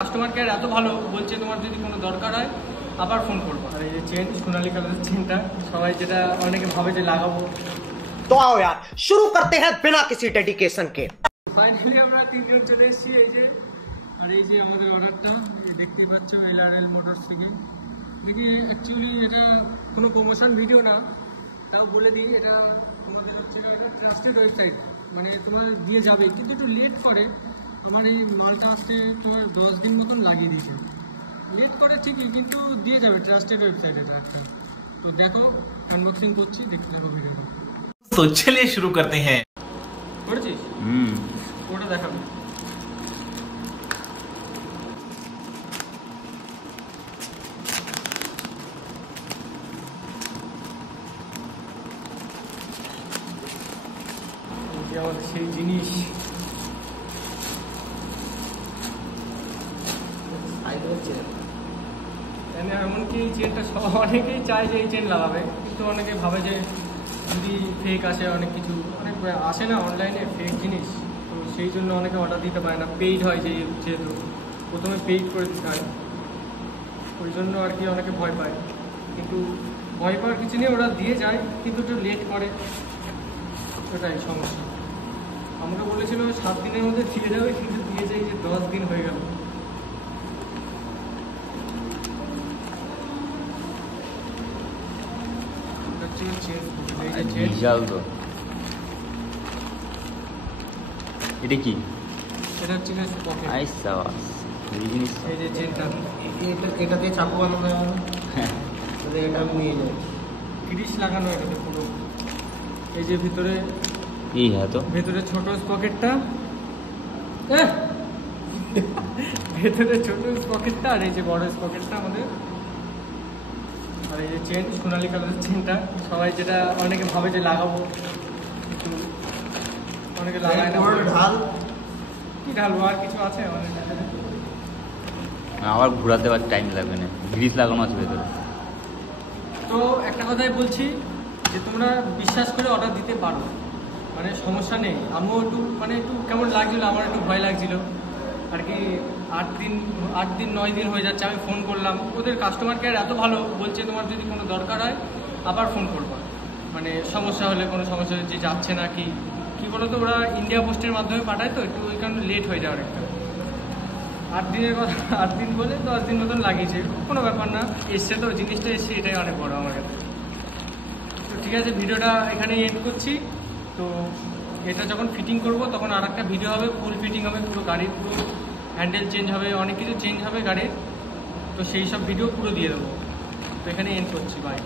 Customer care এত ভালো বলছে তোমার যদি কোনো দরকার হয় আবার ফোন করবো। আর এই যে চেন সোনালী কালারের চেনটা সবাই যেটা অনেকে ভাবে যে লাগাবো। तो आओ यार शुरू करते हैं बिना किसी डेडिकेशन के। ফাইনালি আমরা তিনজন চলে এসেছি এই যে, আর এই যে আমাদের অর্ডারটা দেখতে পাচ্ছ LRL মোটরস থেকে। দেখি অ্যাকচুয়ালি এটা কোনো প্রমোশন ভিডিও না, তাও বলে দিই এটা তোমাদের হচ্ছে এটা ট্রাস্টেড ওয়েবসাইট, মানে তোমার দিয়ে যাবে কিন্তু একটু লেট করে। আমার এই মালটা আসতে তোমার 10 দিন মতন লাগিয়ে দিয়েছে, লেট করে ঠিকই কিন্তু দিয়ে যাবে, ট্রাস্টেড ওয়েবসাইট এটা একটা। তো দেখো আনবক্সিং করছি, দেখতে থাকো ভিডিও। तो चलिए शुरू करते हैं। করেছিস? ওটা দেখাবো। আমাদের সেই জিনিস এমনকি এই চেনটা অনেকেই চায় যে এই চেন লাগাবে, কিন্তু অনেকে ভাবে যে যদি ফেক আসে, অনেক কিছু অনেক আসে না অনলাইনে ফেক জিনিস, তো সেই জন্য অনেকে অর্ডার দিতে পারে না। পেইড হয় যেহেতু প্রথমে পেইড করে দিতে হয়, ওই জন্য আর কি অনেকে ভয় পায়। কিন্তু ভয় পাওয়ার কিছু নেই, ওরা দিয়ে যায় কিন্তু একটু লেট করে, ওটাই সমস্যা। আমাকে বলেছিল 7 দিনের মধ্যে দিয়ে যাবে, কিন্তু দিয়ে যাই যে 10 দিন হয়ে গেল। এটা কি? এটা হচ্ছে পকেট। এই জিনিস এই যে চেনটা এটাতে চাকু বানানো হয়, এটা আমি নিয়ে যাই। গ্রিস লাগানো এটাতে পুরো। এই যে ভিতরে এই হ্যাঁ, তো ভেতরে ছোট পকেটটা, ভেতরে ছোট পকেটটা আর এই যে বড় পকেটটা আমাদের। আর এই যে চেন সোনালী কালারের চেনটা সবাই যেটা অনেকে ভাবে যে লাগাবো, কিন্তু অনেকে লাগায় না। ঢাল কি ঢালবো, আর কিছু আছে আমাদের কাছে? আবার ঘোরাতে আবার টাইম লাগবে না, গ্রিস লাগানো আছে ভেতরে। তো একটা কথাই বলছি যে তোমরা বিশ্বাস করে অর্ডার দিতে পারো, মানে সমস্যা নেই। আমিও একটু কেমন লাগছিল, আমার একটু ভয় লাগছিল আর কি। 8 দিন 9 দিন হয়ে যাচ্ছে, আমি ফোন করলাম, ওদের কাস্টমার কেয়ার এত ভালো বলছে তোমার যদি কোনো দরকার হয় আবার ফোন করবো, মানে সমস্যা হলে কোনো সমস্যা যে যাচ্ছে না কি বলো তো, ওরা ইন্ডিয়া পোস্টের মাধ্যমে পাঠায় তো একটু ওই কারণে লেট হয়ে যাওয়ার একটা। 8 দিনের কথা, 8 দিন বলে 10 দিন মতন লাগিয়েছে, কোনো ব্যাপার না, এসছে তো জিনিসটা এসছে, এটাই অনেক বড় আমার কাছে। তো ঠিক আছে, ভিডিওটা এখানে এন্ড করছি। তো এটা যখন ফিটিং করব তখন আর একটা ভিডিও হবে, ফুল ফিটিং হবে, পুরো গাড়ির পুরো হ্যান্ডেল চেঞ্জ হবে, অনেক কিছু চেঞ্জ হবে গাড়ির, তো সেই সব ভিডিও পুরো দিয়ে দেবো। তো এখানে এন্ড করছি, বাই।